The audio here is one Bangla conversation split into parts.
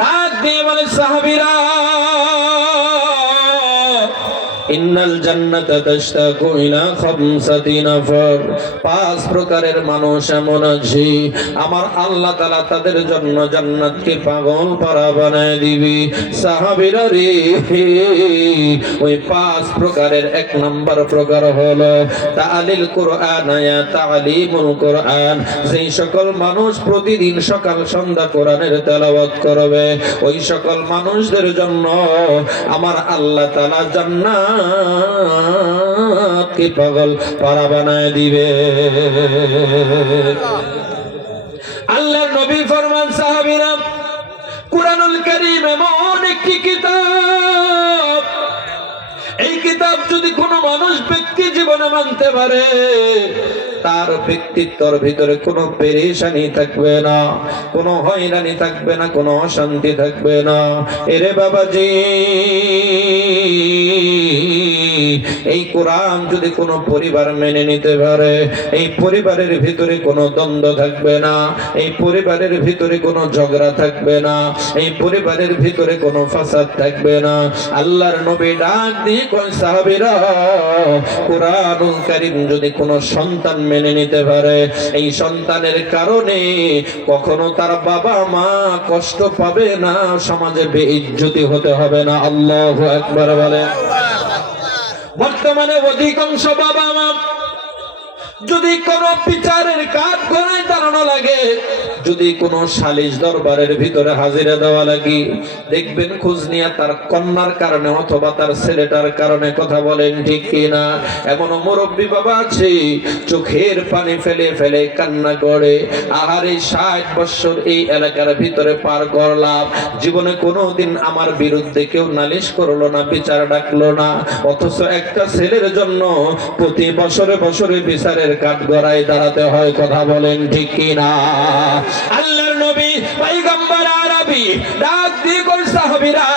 ডাক দিয়ে বলে সাহাবীরা ইন্নাল জান্নাতা তাশতাকু ইলা খামসাতি নাফার, পাঁচ প্রকারের মানুষ এমন আছে আমার আল্লাহ তাআলা তাদের জন্য জান্নাতকে পাগল পারা বানায় দিবে। সাহাবীরা রে, ওই পাঁচ প্রকারের এক নাম্বার প্রকার হলো তাআলিল কুরআন ইয়া তা'লিমুল কুরআন, যেই সকল মানুষ প্রতিদিন সকাল সন্ধ্যা কোরআনের তেলাওয়াত করবে ওই সকল মানুষদের জন্য আমার আল্লাহ তাআলা জান্নাতকে পাগল পারা বানায় দিবে। আল্লাহর নবী ফরমান সাহাবীরা কুরআনুল কারীম এমন একটি কিতাব, এই কিতাব যদি কোনো মানুষ ব্যক্তি জীবনে মানতে পারে তার ব্যক্তিত্বের ভিতরে কোনো পেরেশানি থাকবে না, কোনো হয়রানি থাকবে না, কোনো অশান্তি থাকবে না। এরে বাবাজি, এই কোরআন যদি কোনো পরিবার মেনে নিতে পারে এই পরিবারের ভিতরে কোনো দ্বন্দ্ব থাকবে না, এই পরিবারের ভিতরে কোনো ঝগড়া থাকবে না, এই পরিবারের ভিতরে কোনো ফাসাদ থাকবে না। আল্লাহর নবী ডাক দিয়ে কয় সাহাবীরা কুরআনুল কারীম যদি কোনো সন্তান মেনে নিতে পারে এই সন্তানের কারণে কখনো তার বাবা মা কষ্ট পাবে না, সমাজে বেইজ্জতি হতে হবে না। আল্লাহু আকবার বলেন। বর্তমানে অধিকাংশ বাবা মা যদি কোনো বিচারের কাজ করায় দাঁড়ানো লাগে, যদি কোনো সালিশ দরবারের ভিতরে হাজিরা দেওয়া লাগে, দেখবেন খোঁজ নিয়ে তার কন্যার কারণে অথবা তার ছেলেটার কারণে কথা বলেন ঠিক কিনা। এমন মুরব্বী বাবা আছে চোখের পানি ফেলে ফেলে কান্না করে, আহারে 60 বছর এই এলাকার ভিতরে পার করলাম, জীবনে কোনোদিন আমার বিরুদ্ধে কেউ নালিশ করলো না, বিচার ডাকলো না, অথচ একটা ছেলের জন্য প্রতি বছরে বছরে বিচারের কাঠ গড়ায় দাঁড়াতে হয়। কথা বলেন ঠিক কিনা। আল্লাহর নবী পয়গম্বর আরবি ডাক দিয়ে কই সাহাবীরা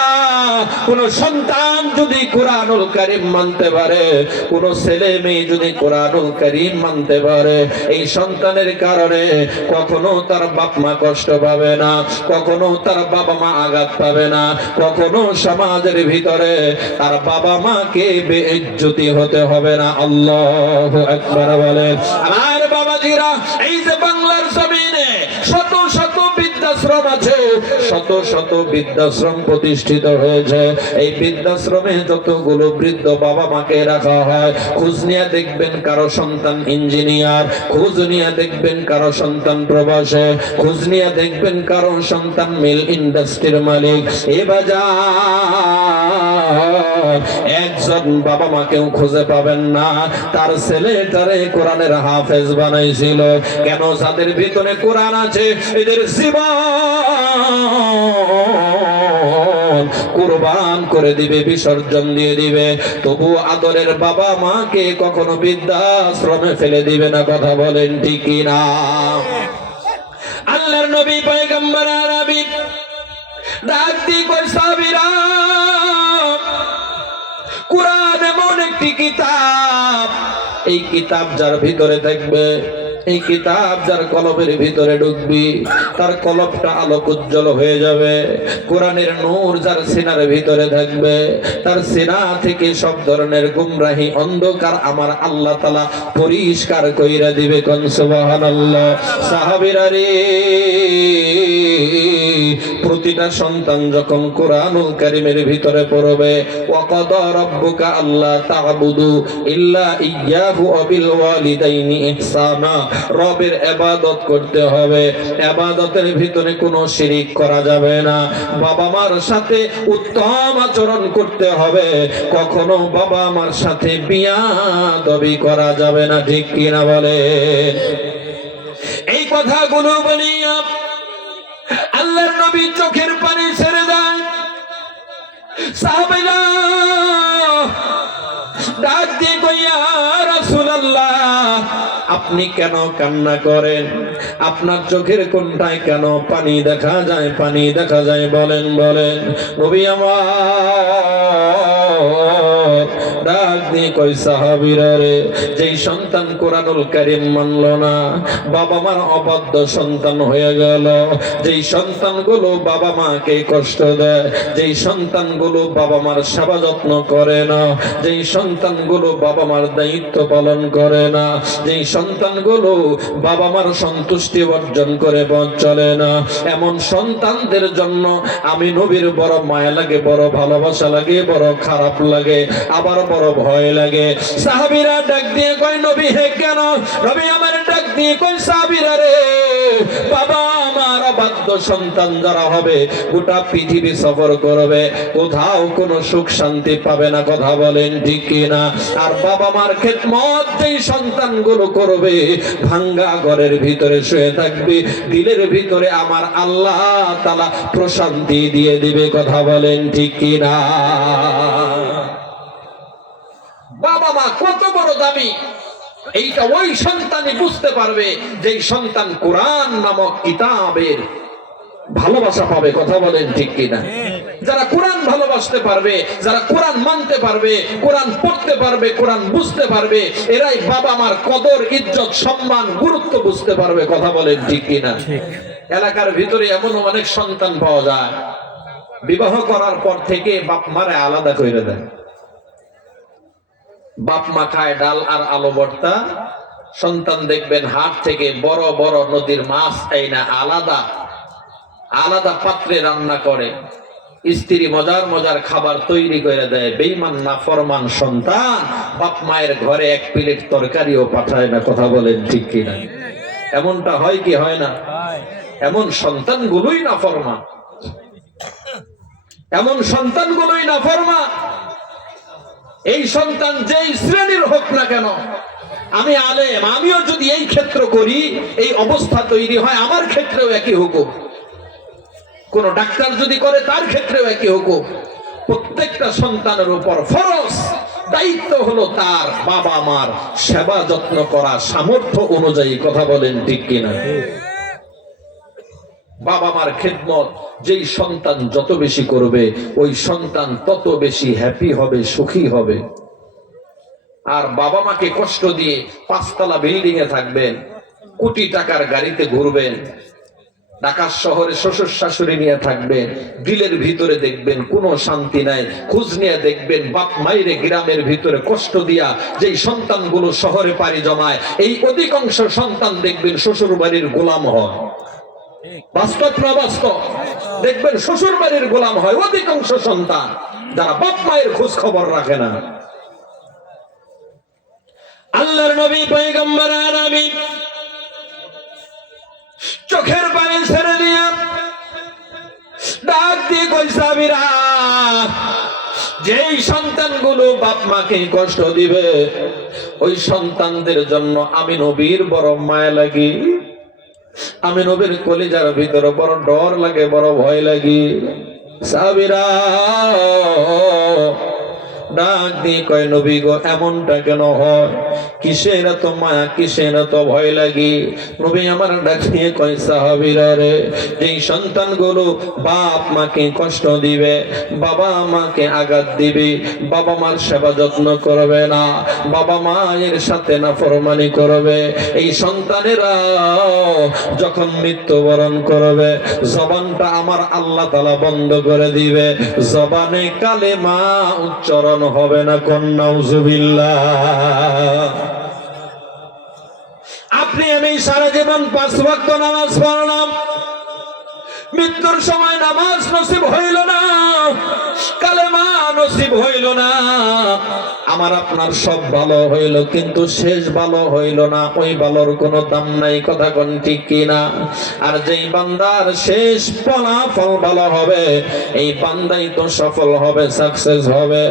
কোন সন্তান যদি কুরআনুল কারীম মানতে পারে, কোন ছেলে মেয়ে যদি কুরআনুল কারীম মানতে পারে, এই সন্তানের কারণে কখনো তার বাপ মা কষ্ট পাবে না, কখনো তার বাবা মা আঘাত পাবে না, কখনো সমাজের ভিতরে তার বাবা মাকে বেইজ্জতি হতে হবে না। আল্লাহু আকবার বলে। আমার বাবাজিরা, এই যে বাংলার জমিনে শত শত বৃদ্ধাশ্রম আছে, শত শত বৃদ্ধাশ্রম প্রতিষ্ঠিত হয়েছে, এই বৃদ্ধাশ্রমে যতগুলো বৃদ্ধ বাবা মাকে রাখা হয়, খোঁজ নিয়ে দেখবেন কারো সন্তান ইঞ্জিনিয়ার, খোঁজ নিয়ে দেখবেন কারো সন্তান প্রবাসে, খোঁজ নিয়ে দেখবেন কারো সন্তান মিল ইন্ডাস্ট্রির মালিক। এ বাজার একজন বাবা মাকেও খুঁজে পাবেন না তার ছেলেটারে কোরআনের হাফেজ বানাইছিল। কেন? যাদের ভিতরে কোরআন আছে এদের জীবন কুরবান করে দিবে, বিসর্জন দিয়ে দিবে, তবু আদরের বাবা মাকে কখনো বৃদ্ধাশ্রমে ফেলে দিবে না। কথা বলেন ঠিক কিনা। আল্লাহর নবী পয়গম্বর আরবি ডাক দিয়ে কই সাহাবীরা কুরআন এমন একটি কিতাব, এই কিতাব যার ভিতরে থাকবে, এই কিতাব যার কলবের ভিতরে ঢুকবি তার কলবটা আলোক উজ্জ্বল হয়ে যাবে। কোরআনের নূর যার সিনার ভিতরে থাকবে তার সিনা থেকে সব ধরনের গুমরাহি অন্ধকার আমার আল্লাহ তাআলা পরিষ্কার কইরা দিবে। কোন সুবহানাল্লাহ। সাহাবীরা রে, প্রতিটা সন্তান যখন কোরআনুল কারীমের ভিতরে পড়বে, ওয়াকাদা রাব্বুকা আল্লা তা'বুদু ইল্লা ইয়্যাহু ওয়া বিল ওয়ালিদাইনি ইহসানা, রবের ইবাদত করতে হবে, ইবাদতের ভিতরে কোনো শিরিক করা যাবে না, বাবা মার সাথে উত্তম আচরণ করতে হবে, কখনো বাবা মার সাথে বিয়াদবি করা যাবে না। ঠিক কিনা বলেন। এই কথাগুলো বলিয়া আল্লাহর নবী চোখের পানি ছেড়ে দেন। সাহাবীরা ডাক দিয়ে কই, ইয়া রাসূলুল্লাহ, আপনি কেন কান্না করেন? আপনার চোখের কোণটায় কেন পানি দেখা যায়? পানি দেখা যায় বলেন বলেন। নবী আমার ডাক দিয়ে কই সাহাবীরা রে, যেই সন্তান কোরআনুল কারীম মানলো না, বাবা মার অবাধ্য সন্তান হয়ে গেল, যেই সন্তানগুলো বাবা মাকে কষ্ট দেয়, যেই সন্তানগুলো বাবা মার সেবা যত্ন করে না, যেই সন্তানগুলো বাবা মার দায়িত্ব পালন করে না, যেই সন্তানগুলো বাবা মার সন্তুষ্টি অর্জন করে চলে না, এমন সন্তানদের জন্য আমি নবীর বড় মায়া লাগে, বড় ভালোবাসা লাগে, বড় খারাপ লাগে, আবার বড় ভয় লাগে। সাহাবীরা ডাক দিয়ে কয় নবী হে কেন? নবী আমার ডাক দিয়ে কয় সাহাবীরা রে, বাবা আমার অবাধ্য সন্তান যারা হবে গোটা পৃথিবী সফর করবে, কোথাও কোনো সুখ শান্তি পাবে না, কথা বলেন ঠিক কিনা? আর বাবা মার খেদমত যেই সন্তানগুলো করবে, ভাঙ্গা ঘরের ভিতরে শুয়ে থাকবে, দিলের ভিতরে আমার আল্লাহ তাআলা প্রশান্তি দিয়ে দিবে, কথা বলেন ঠিক কিনা? বাবা মা কত বড় দামি, এইটা ওই সন্তানই বুঝতে পারবে যেই সন্তান কোরআন নামক কিতাবের ভালোবাসা পাবে, কথা বলেন ঠিক কিনা? যারা কোরআন ভালোবাসতে পারবে, যারা কোরআন মানতে পারবে, কোরআন পড়তে পারবে, কোরআন বুঝতে পারবে, এরাই বাবা মার কদর, ইজ্জত, সম্মান, গুরুত্ব বুঝতে পারবে, কথা বলেন ঠিক কিনা? এলাকার ভিতরে এমন অনেক সন্তান পাওয়া যায়, বিবাহ করার পর থেকে বাপ মারে আলাদা করে দেয়। বাপ মা খায় ডাল আর আলু ভর্তা, সন্তান দেখবেন হাট থেকে বড় বড় নদীর মাছ আইনা আলাদা আলাদা পাত্রে রান্না করে, স্ত্রী মজার মজার খাবার তৈরি করে দেয়। বেঈমান নাফরমান সন্তান বাপ মায়ের ঘরে এক প্লেট তরকারিও পাঠায় না, কথা বলেন ঠিক কিনা? এমনটা হয় কি হয় না? এমন সন্তানগুলোই নাফরমান, এমন সন্তানগুলোই নাফরমান। এই সন্তান যেই শ্রেণীর হোক না কেন, আমি আলেম, আমিও যদি এই ক্ষেত্র করি, এই অবস্থা তৈরি হয়, আমার ক্ষেত্রেও একই হুকুম। কোন ডাক্তার যদি করে তার ক্ষেত্রেও একই হুকুম। প্রত্যেকটা সন্তানের উপর ফরজ দায়িত্ব হলো তার বাবা মার সেবা যত্ন করা সামর্থ্য অনুযায়ী, কথা বলেন ঠিক কিনা? বাবা মার খেদমত যেই সন্তান যত বেশি করবে, ওই সন্তান তত বেশি হ্যাপি হবে, সুখী হবে। আর বাবা মাকে কষ্ট দিয়ে 5 তলা বিল্ডিং এ থাকবেন, কোটি টাকার গাড়িতে ঘুরবেন, ঢাকা শহরে শ্বশুর শাশুড়ি নিয়ে থাকবেন, দিলের ভিতরে দেখবেন কোনো শান্তি নাই। খোঁজ নিয়ে দেখবেন বাপ মায়ের গ্রামের ভিতরে কষ্ট দিয়া যেই সন্তানগুলো শহরে পাড়ি জমায়, এই অধিকাংশ সন্তান দেখবেন শ্বশুর বাড়ির গোলাম হয়। বাস্তব না বাস্তব? দেখবেন শ্বশুর বাড়ির গোলাম হয় অধিকাংশ সন্তান, যারা বাপ মায়ের খোঁজ খবর রাখে না। আল্লাহর নবী পয়গম্বর আলামিন চোখের পানি ছেড়ে দিয়ে ডাক দিয়ে কই সাহাবীরা, যেই সন্তানগুলো বাপ মাকে কষ্ট দিবে, ওই সন্তানদের জন্য আমি নবীর বড় মায়া লাগি, আমি নবীর কলিজার ভিতরে বড় ডর লাগে, বড় ভয় লাগে। সাহাবীরা ডাক দিয়ে কয় নবী গো, এমনটা কেন হয়? কিসের এত মায়া, কিসের এত ভয় লাগে? নবী আমার ডাক দিয়ে কয় সাহাবীরা রে, যেই সন্তানগুলো বাপ মাকে কষ্ট দিবে, বাবা মাকে আঘাত দিবে, বাবা মার সেবা যত্ন করবে না, বাবা মায়ের সাথে নাফরমানি করবে, এই সন্তানেরা যখন মৃত্যুবরণ করবে, জবানটা আমার আল্লাহ তাআলা বন্ধ করে দিবে, জবানে কালেমা উচ্চারণ হবে না। নাউজুবিল্লাহ। আপনি আমি সারা জীবন 5 ওয়াক্ত নামাজ পড়লাম, মৃত্যুর সময় নামাজ নসিব হইল না, কালেমা নসিব হইল না, আমার আপনার সব ভালো হইল, কিন্তু শেষ ভালো হইল না, ওই ভালোর কোনো দাম নাই, কথা কোন ঠিক কিনা? আর যেই বান্দার শেষ ফলাফল ভালো হবে, এই বান্দাই তো সফল হবে, সাকসেস হবে।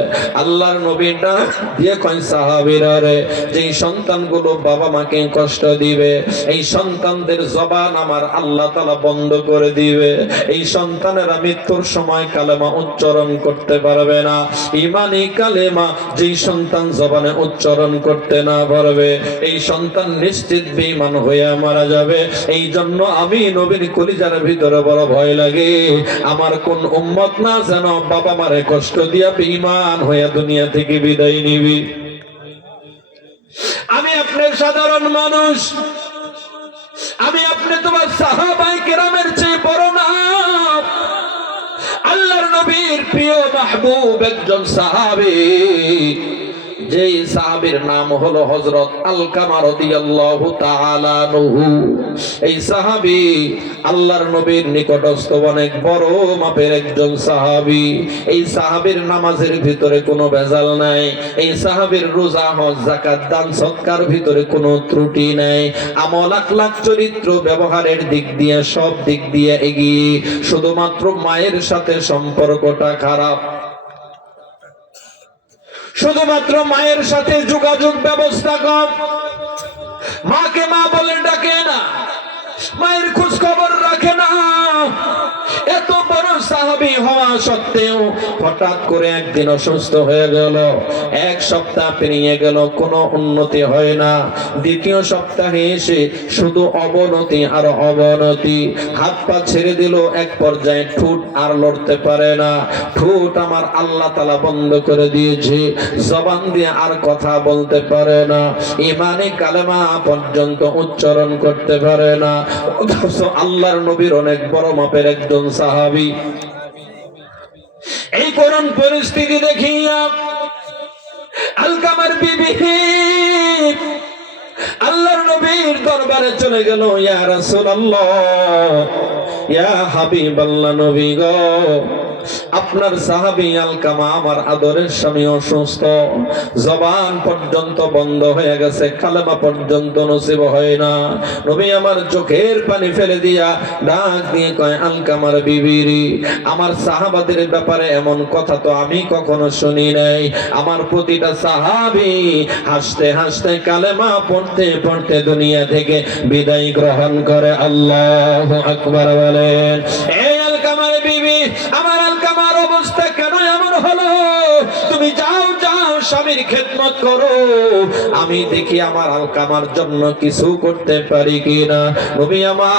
আল্লাহর নবীটা দিয়ে কয় সাহাবীরা রে, যেই সন্তানগুলো বাবা মাকে কষ্ট দিবে, এই সন্তানদের জবান আমার আল্লাহ তাআলা বন্ধ করে দিবে। এই সন্তানেরা মৃত্যুর সময় কালেমা উচ্চারণ করতে পারবে না। ঈমানি কালেমা যেই সন্তান জবানে উচ্চারণ করতে না পারবে, এই সন্তান নিশ্চিত বেঈমান হয়ে মারা যাবে। এই জন্য আমি নবীর কলিজার ভিতরে বড় ভয় লাগে, আমার কোন উম্মত না যেন বাবা মারে কষ্ট দিয়া বেঈমান হয়ে দুনিয়া থেকে বিদায় নিবি। আমি আপনার সাধারণ মানুষ, আমি আপনি তোমার সাহাবায়ে কেরামের চেয়ে বড় না। আল্লাহর নবীর প্রিয় মাহবুব একজন সাহাবী, যেই সাহাবীর নাম হলো হযরত আলকামা রাদিয়াল্লাহু তাআলা আনহু। এই সাহাবী আল্লাহর নবীর নিকটস্থ অনেক বড় মাপের একজন সাহাবী। এই সাহাবীর নামাজের ভিতরে কোনো ভেজাল নাই, এই সাহাবীর রোজা হজ যাকাত দান সদকার ভিতরে কোনো ত্রুটি নাই, আমল আখলাক চরিত্র ব্যবহারের দিক দিয়ে সব দিক দিয়ে এগিয়ে, শুধুমাত্র মায়ের সাথে সম্পর্কটা খারাপ, শুধুমাত্র মায়ের সাথে যোগাযোগ ব্যবস্থা কম, মাকে মা বলে ডাকে না, মায়ের খোঁজ খবর রাখে না। এত বড় সাহাবী হওয়া সত্ত্বেও হঠাৎ করে একদিন অসুস্থ হয়ে গেল, এক সপ্তাহ পেরিয়ে গেল, কোনো উন্নতি হয় না। দ্বিতীয় সপ্তাহে এসে শুধু অবনতি আর অবনতি, হাত পা ছেড়ে দিল, এক পর্যায়ে ঠোঁট আর লড়তে পারে না, ঠোঁট আমার আল্লাহ তাআলা বন্ধ করে দিয়েছে, জবান দিয়ে আর কথা বলতে পারে না, ঈমানে কালেমা পর্যন্ত উচ্চারণ করতে পারে না। অথচ আল্লাহর নবীর অনেক বড় মাপের একজন সাহাবী। এই করুণ পরিস্থিতি দেখিয়া আলকামার বিবি আল্লাহর নবীর দরবারে চলে গেল, ইয়া রাসূলুল্লাহ, ইয়া হাবিবাল্লাহ, নবী গো, আপনার সাহাবী আলকামা আমার আদরের স্বামী অসুস্থ, জবান পর্যন্ত বন্ধ হয়ে গেছে, কালেমা পর্যন্ত নসিব হয় না। নবী আমার চোখের পানি ফেলে দিয়া ডাক দিয়ে কয়, আলকামার বিবিরি, আমার সাহাবাদের ব্যাপারে এমন কথা তো আমি কখনো শুনি নাই। আমার প্রতিটা সাহাবী হাসতে হাসতে কালেমা পড়তে পড়তে দুনিয়া থেকে বিদায় গ্রহণ করে। আল্লাহু আকবার বলেন। এই আলকামার বিবি, আমার আলকামার অবস্থা কেন এমন হলো? তুমি যাও যাও স্বামীর খেদমত করো, আমি দেখি আমার আলকামার জন্য কিছু করতে পারি কিনা। নবী আমার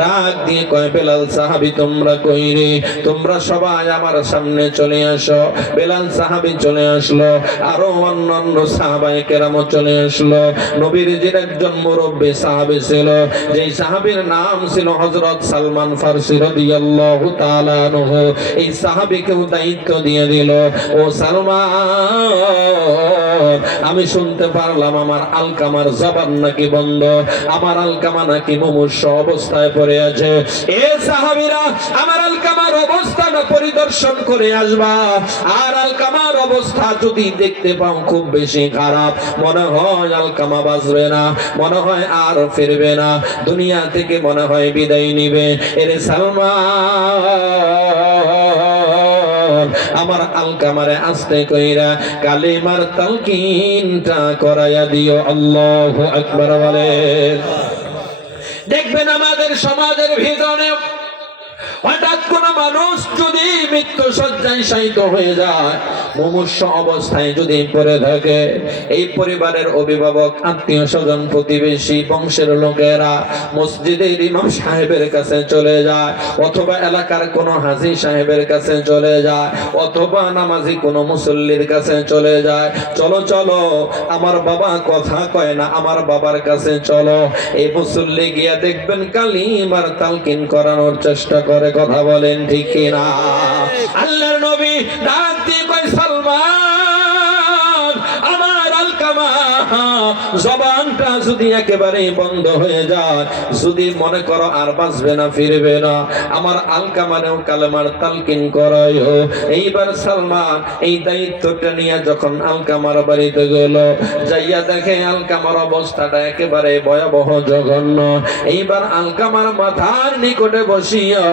ডাক দিয়ে কয়, বেলাল সাহাবী তোমরা কই রে? তোমরা সবাই আমার সামনে চলে আসো। বেলাল সাহাবী চলে আসলো, আরো অন্যান্য সাহাবায়ে কেরাম চলে আসলো। নবীর যে একজন মুরব্বী সাহাবী ছিল, যেই সাহাবীর নাম ছিল হযরত সালমান ফারসি রাদিয়াল্লাহু তাআলা আনহু, এই সাহাবীকে দায়িত্ব দিয়ে দিল, ও সালমান, আমি শুনতে পারলাম আমার আলকামার জবান নাকি বন্ধ, আমার আলকামা নাকি মুমূর্ষ অবস্থায় পড়ে আছে। এ সাহাবীরা, আমার আলকামার অবস্থাটা পরিদর্শন করে আসবা, আর আলকামার অবস্থা যদি দেখতে পাও খুব বেশি খারাপ, মনে হয় আলকামা বাঁচবে না, মনে হয় আর ফিরবে না, দুনিয়া থেকে মনে হয় বিদায় নিবে। এরে সালমান, আমার আলকামারে আস্তে কইরা কালিমার তালকিনটা করাইয়া দিও। আল্লাহু আকবার বলেন। দেখবেন আমাদের সমাজের ভিতরে হঠাৎ কোন মানুষ যদি মৃত্যু শয্যায় শায়িত হয়ে যায়, মুমূর্ষ অবস্থায় যদি পড়ে থাকে, এই পরিবারের অভিভাবক, আত্মীয় স্বজন, প্রতিবেশী, বংশের লোকেরা মসজিদের ইমাম সাহেবের কাছে চলে যায়, অথবা এলাকার কোন হাজী সাহেবের কাছে চলে যায়, অথবা নামাজি কোন মুসল্লির কাছে চলে যায়, চলো চলো আমার বাবা কথা কয় না, আমার বাবার কাছে চলো। এই মুসল্লি গিয়া দেখবেন কালিমার তালকিন করানোর চেষ্টা করে। কথা বলেন ঠিক কিনা? আল্লাহর নবী ডাক দিয়ে কয়, সালমান, আমার আলকামা জবানটা যদি একেবারে বন্ধ হয়ে যায়, যদি মনে করো আর বাঁচবে না, ফিরবে না, আমার আলকামারেও কালেমার তালকিন করায়ও। এইবার সালমান এই দায়িত্বটা নিয়ে যখন আলকামার বাড়িতে গেল, যাইয়া দেখে আলকামার অবস্থাটা একেবারে ভয়াবহ, জঘন্য। এইবার আলকামার মাথার নিকটে বসিয়া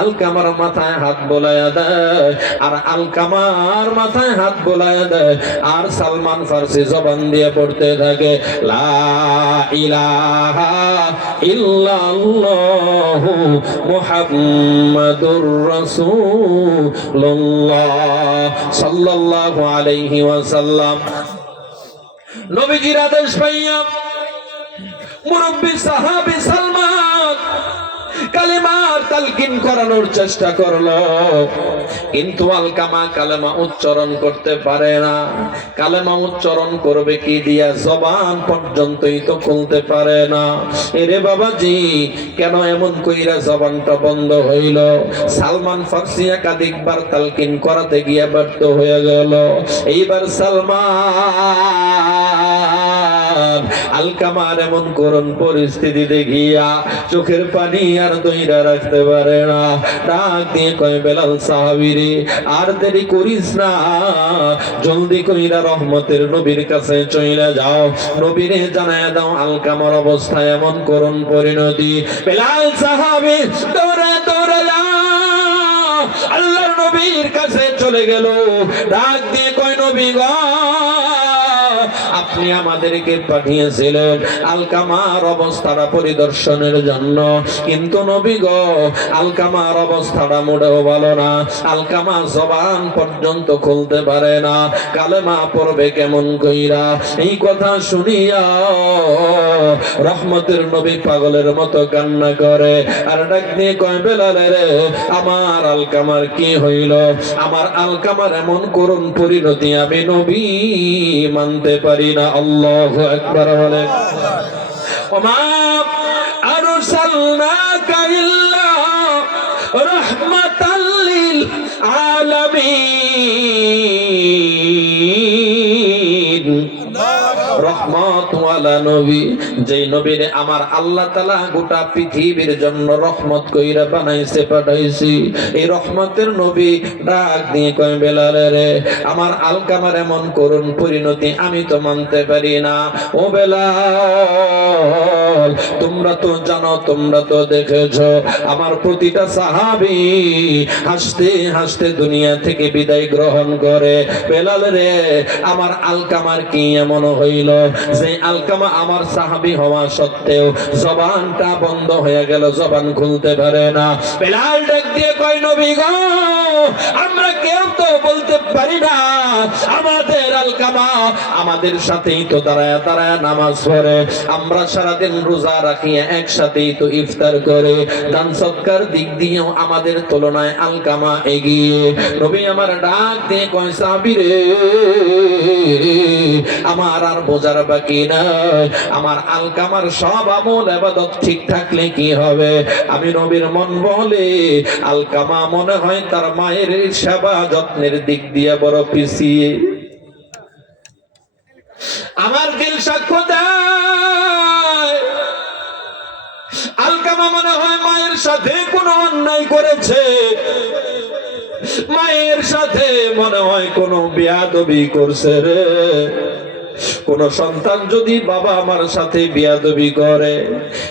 আলকামার মাথায় হাত বোলায়া দেয়, আর আলকামার মাথায় হাত বোলায়া দেয়, আর সালমান ফারসি জবান দিয়ে পড়তে থাকে, লা ইলাহা ইল্লাল্লাহু মুহাম্মাদুর রাসূলুল্লাহ সাল্লাল্লাহু আলাইহি ওয়াসাল্লাম। নবীজির আদেশ পাইয়া মুরব্বী সাহাবী সালমান কালেমার তালকিন করানোর চেষ্টা করলো, কিন্তু আলকামা কালেমা উচ্চারণ করতে পারে না। কালেমা উচ্চারণ করবে কি দিয়া? জবান পর্যন্তই তো খুলতে পারে না। এরে বাবাজি, কেন এমন কইরা জবানটা বন্ধ হইল? সালমান ফার্সি একাধিকবার তালকিন করাতে গিয়ে ব্যর্থ হয়ে গেল। এইবার সালমান আলকামার এমন করুণ পরিস্থিতি দেখিয়া চোখের পানি আর দইরা রাখতে পারে না। ডাক দিয়ে কয়, বেলাল সাহাবী রে, আর দেরি করিস না, জলদি কইরা রহমতের নবীর কাছে চলে যাও, নবীরে জানায় দাও আলকামার অবস্থা এমন করুণ পরিণতি। বেলাল সাহাবী দৌড়ে দৌড়ে আল্লাহর নবীর কাছে চলে গেল। ডাক দিয়ে কয়, নবী গো, আপনি আমাদেরকে পাঠিয়েছিলেন আলকামার অবস্থাটা পরিদর্শনের জন্য, কিন্তু নবী গো, আলকামার অবস্থাটা মোটেও ভালো না। আলকামা জবান পর্যন্ত খুলতে পারে না, কালেমা পড়বে কেমন কইরা? এই কথা শুনিয়া রহমতের নবী পাগলের মতো কান্না করে আর ডাক দিয়ে কয়, বেলাল রে, আমার আলকামার কি হইল? আমার আলকামার এমন করুণ পরিণতি আমি নবী মানতে পারি না। আল্লাহু আকবার বলে। ওমা আরসালনাকা ইল্লা রাহমাতাল লিল আলামিন। রহমতওয়ালা নবী, যেই নবীরে আমার আল্লাহ তাআলা গোটা পৃথিবীর জন্য রহমত কইরা বানাইছে, পাঠাইছি, এই রহমতের নবী ডাক দিয়ে কয়, বেলাল রে, আমার আলকামার এমন করুণ পরিণতি আমি তো মানতে পারি না। ও বেলাল, তোমরা তো জানো, তোমরা তো দেখেছো, আমার প্রতিটা সাহাবী হাসতে হাসতে দুনিয়া থেকে বিদায় গ্রহণ করে। বেলাল রে, আমার আলকামার কি এমন হইল যে আলকামা আমার সাহাবী হওয়া সত্ত্বেও জবানটা বন্ধ হয়ে গেল, জবান খুলতে পারে না? বেলাল ডাক দিয়ে কয়, নবী গো, আমরা কেউ তো বলতে পারি না আমাদের আলকামা আমাদের সাথেই তো দাঁড়ায় দাঁড়ায় নামাজ পড়ে, আমরা সারাদিন রোজা রাখি, একসাথেই তো ইফতার করে, দান সৎকার দিক দিয়েও আমাদের তুলনায় আলকামা এগিয়ে। নবী আমার ডাক দিয়ে কয়, সাহাবী রে, আমার আর বোঝার বাকি নাই, আমার আলকামার সব আমল ইবাদত ঠিক থাকলে কি হবে? আমি নবীর মন বলে, আলকামা মনে হয় তার মায়ের সেবা যত্নের দিক দিয়ে বড় পিছিয়ে। আমার দিল সাক্ষ্য দেয়, আলকামা মনে হয় মায়ের সাথে কোনো অন্যায় করেছে, মায়ের সাথে মনে হয় কোনো বেয়াদবি করছে রে। কোন সন্তান যদি বাবা আমার সাথে বেয়াদবি করে,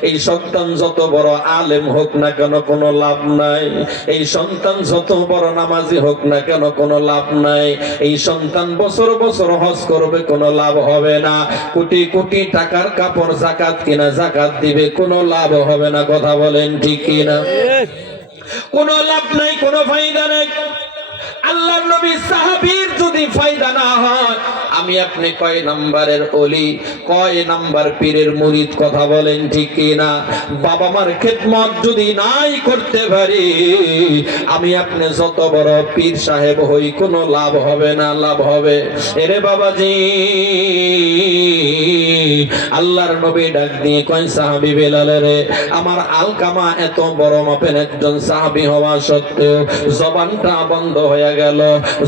এই সন্তান যত বড় আলেম হোক না কেন কোনো লাভ নাই, এই সন্তান যত বড় নামাজি হোক না কেন কোনো লাভ নাই, এই সন্তান বছর বছর হজ করবে কোনো লাভ হবে না, কোটি কোটি টাকার কাপড় যাকাত কিনা যাকাত দিবে কোনো লাভ হবে না। কথা বলেন ঠিক কিনা? কোনো লাভ নাই, কোনো ফায়দা নাই। আল্লাহর নবী সাহাবীর যদি ফায়দা না হয়, আমি আপনি কয় নাম্বারের ওলি, কয় নাম্বার পীরের মুরিদ? কথা বলেন ঠিক কিনা? বাবা মার খেদমত যদি নাই করতে পারি, আমি আপনি যত বড় পীর সাহেব হই কোনো লাভ হবে না। লাভ হবে এরে বাবাজি। আল্লাহর নবী ডাক দিয়ে কয়, সাহাবী বেলাল রে, আমার আলকামা এত বড় মাপের একজন সাহাবী হওয়া সত্ত্বেও জবানটা বন্ধ হয়ে গেল,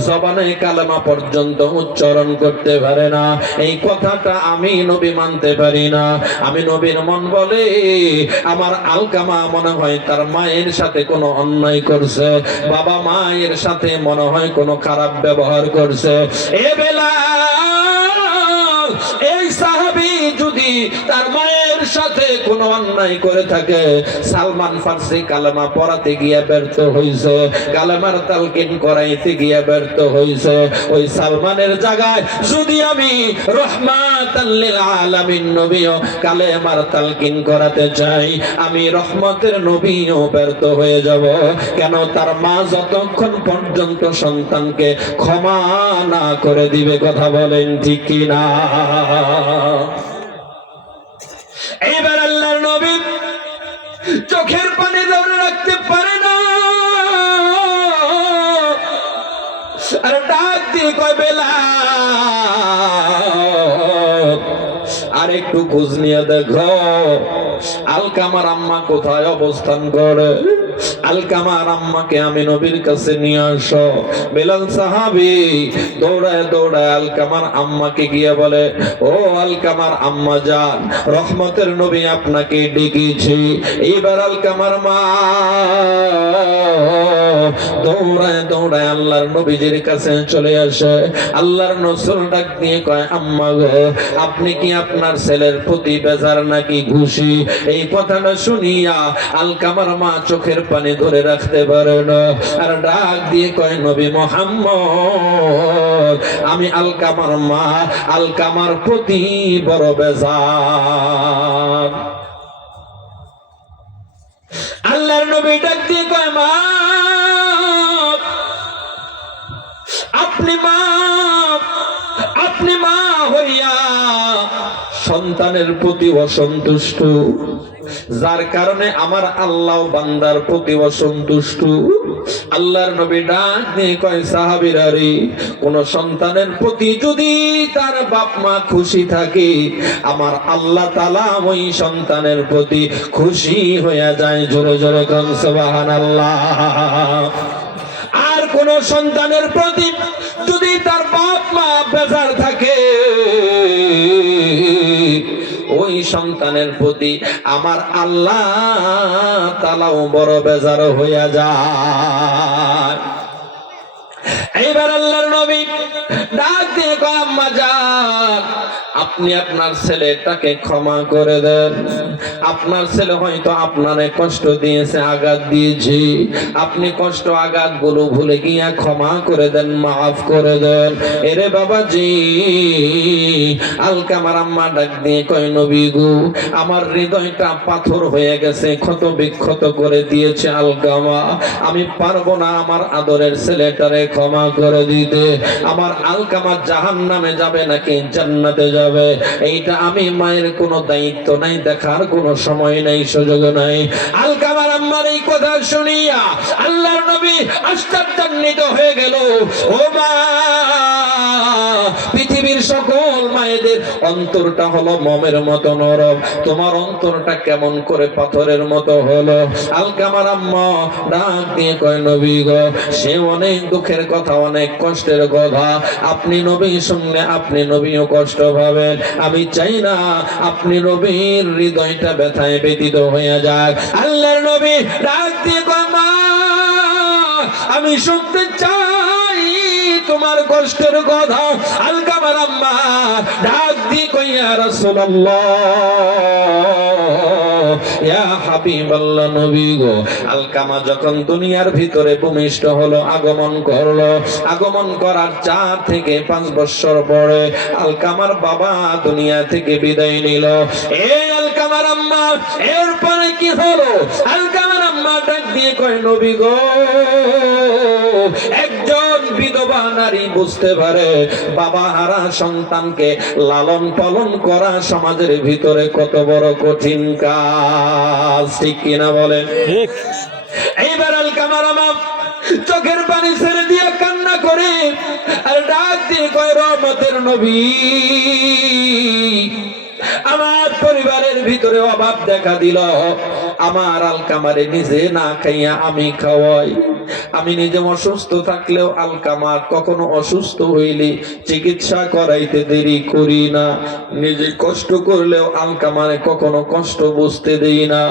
জবানে কালেমা পর্যন্ত উচ্চারণ করতে পারে না। এই কথাটা আমি নবী মানতে পারি না। আমি নবীর মন বলে, আমার আলকামা মনে হয় তার মায়ের সাথে কোনো অন্যায় করছে, বাবা মায়ের সাথে মনে হয় কোনো খারাপ ব্যবহার করছে। এ বেলাল, এই সাহাবী যদি তার মায়ের সাথে কোনো অন্যায় করে থাকে, সালমান ফার্সি কালেমা পড়াতে গিয়ে ব্যর্থ হইছে, কালেমার তালকিন করাইতে গিয়ে ব্যর্থ হইছে, ওই সালমানের জায়গায় যদি আমি রহমাতাল লিল আলামিন নবীও কালেমার তালকিন করাতে চাই, আমি রহমতের নবীও ব্যর্থ হয়ে যাব। কেন? তার মা যতক্ষণ পর্যন্ত সন্তানকে ক্ষমা না করে দিবে। কথা বলেন ঠিক কি না? এইবার আল্লাহর নবী চোখের পানি ধরে রাখতে পারে না, আর ডাক দিয়ে কয় বেলাল, আর একটু খোঁজ নিয়ে দেখো আলকামার আম্মা কোথায় অবস্থান করে, আলকামার আম্মাকে আমি নবীর কাছে নিয়ে আসো। বেলাল সাহাবী দৌড়ায় দৌড়ায় আলকামার আম্মাকে গিয়ে বলে, ও আলকামার আম্মা যান, রহমতের নবী আপনাকে ডেকেছি। এইবার আলকামার মা দৌড়ায় দৌড়ায় আল্লাহর নবীজির কাছে চলে আসে। আল্লাহর রাসূল ডাক দিয়ে কয়, আম্মা গো, আপনি কি আপনার ছেলের প্রতি বেজার নাকি খুশি? এই কথাটা শুনিয়া আলকামার মা চোখের পানি ধরে রাখতে পারে না, আর ডাক দিয়ে কয়, নবী মুহাম্মদ, আমি আলকামার মা আলকামার প্রতি বড় বেজার। আল্লাহর নবী ডাক দিয়ে কয়, মা আপনি মা হইয়া সন্তানের প্রতি অসন্তুষ্ট, যার কারণে আমার আল্লাহ বান্দার প্রতি অসন্তুষ্ট। আল্লাহর নবী ডাক দিয়ে কয়, সাহাবীরা রে, কোন সন্তানের প্রতি যদি তার বাপ মা খুশি থাকে, আমার আল্লাহ তাআলা ওই সন্তানের প্রতি খুশি হয়ে যায়। জোরে জোরে কোন সুবহানাল্লাহ। আর কোন সন্তানের প্রতি যদি তার বাপ মা বেজার থাকে, ওই সন্তানের প্রতি আমার আল্লাহ তাআলাও বড় বেজার হইয়া যায়। এইবার আল্লাহর নবী ডাক দিয়ে কয়, আম্মা যান, আপনি আপনার ছেলেটাকে ক্ষমা করে দেন। আপনার ছেলে হয়তো আপনারে কষ্ট দিয়েছে, আঘাত দিয়েছে, আপনি কষ্ট আঘাত গুলো ভুলে গিয়া ক্ষমা করে দেন, মাফ করে দেন। এরে বাবাজি, আলকামার আম্মা ডাক দিয়ে কয়, নবী গো, আমার হৃদয়টা পাথর হয়ে গেছে, ক্ষত বিক্ষত করে দিয়েছে আলকামা, আমি পারবো না আমার আদরের ছেলেটারে ক্ষমা করে দিতে। আমার আলকামা জাহান্নামে যাবে নাকি জান্নাতে যাবে, এইটা আমি মায়ের কোনো দায়িত্ব নাই, দেখার কোনো সময় নাই, সুযোগ নাই। আলকামার আম্মার এই কথা শুনিয়া আল্লাহর নবী আশ্চর্যান্বিত হয়ে গেল। ও মা, পৃথিবীর সকল মায়েদের অন্তরটা হলো মোমের মতো নরম, তোমার অন্তরটা কেমন করে পাথরের মতো হলো? আলকামার আম্মা ডাক দিয়ে কয়, নবী গো, সে অনেক দুঃখের কথা, অনেক কষ্টের কথা, আপনি নবী শুনলে আপনি নবীও কষ্ট পাবেন। আমি চাই না আপনি নবীর হৃদয়টা ব্যথায় ব্যথিত হয়ে যাক। আল্লাহর নবী ডাক দিয়ে কয়, মা, আমি শুনতে চাই তোমার কষ্টের কথা। আলকামার আম্মা ডাক দিয়ে কয়, ইয়া রাসূলুল্লাহ, ইয়া হাবিবাল্লাহ, নবী গো, আলকামা যখন দুনিয়ার ভিতরে ভূমিষ্ঠ হলো, আগমন করলো, আগমন করার 4 থেকে 5 বছর পরে আলকামার বাবা দুনিয়া থেকে বিদায় নিল। এই আলকামার আম্মা এরপরে কি হলো? আলকামার আম্মা ডাক দিয়ে কয়, নবী গো, একজন বিধবা নারী বুঝতে পারে বাবা হারা সন্তানকে লালন পালন করা সমাজের ভিতরে কত বড় কঠিন কাজ, ঠিক কিনা বলেন? ঠিক। এইবার আলকামার আম্মা চোখের পানি ছেড়ে দিয়ে কান্না করে আর ডাক দিয়ে কয়, রহমতের নবী, আমার পরিবারের ভিতরে অভাব দেখা দিল, আমার আলকামারে নিজে না খাইয়া আমি খাওয়াই, আমি নিজে অসুস্থ থাকলেও আলকামা কখনো অসুস্থ হইলে চিকিৎসা করাইতে দেরি করি না, নিজে কষ্ট করলেও আলকামারে কখনো কষ্ট বুঝতে দেই না।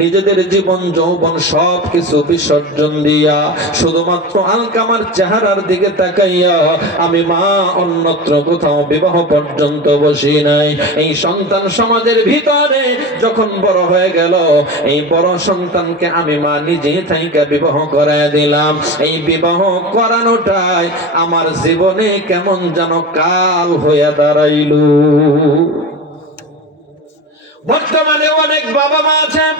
নিজেদের জীবন যৌবন সব কিছু বিসর্জন দিয়া শুধুমাত্র আলকামার চেহারার দিকে তাকাইয়া আমি মা অন্যত্র কোথাও বিবাহ পর্যন্ত বসি নাই। এই সন্তান সমাজের ভিতরে যখন বড় হয়ে গেল, এই বড় সন্তানকে আমি মা নিজে থেকে বিবাহ করায় দিলাম। এই বিবাহ করানোটাই আমার জীবনে কেমন যেন কাল হয়ে দাঁড়াইল। বর্তমানে অনেক বাবা মা আছেন,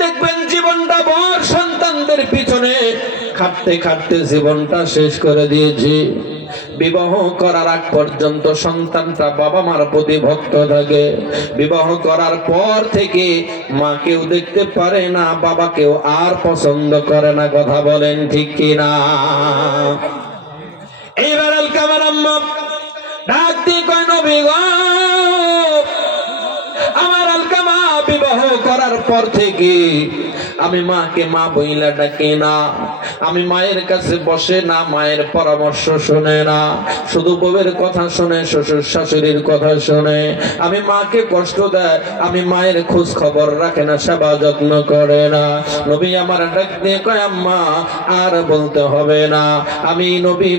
দেখবেন জীবনটা বড় সন্তানদের পিছনে খাটতে খাটতে জীবনটা শেষ করে দিয়েছে। বিবাহ করার আগ পর্যন্ত সন্তানটা বাবা মার প্রতি ভক্ত থাকে, বিবাহ করার পর থেকে মাকেও দেখতে পারে না, বাবাকেও আর পছন্দ করে না। কথা বলেন ঠিক কিনা? এইবার আলকামার আম্মা ডাক দিয়ে কয়, নবী গো, আমার আলকামা বিবাহ করার পর থেকে আমি মাকে মা বইলা ডাকি না, আমি মায়ের কাছে বসে না, মায়ের পরামর্শ শুনে না, শুধু বউয়ের কথা শুনে, শ্বশুর শাশুড়ির কথা শুনে। আমি মাকে কষ্ট দেয়, আমি মায়ের খোঁজ খবর রাখে না, সেবা যত্ন করে না। নবী আমার ডাক দিয়ে কয়, আম্মা আর বলতে হবে না, আমি নবী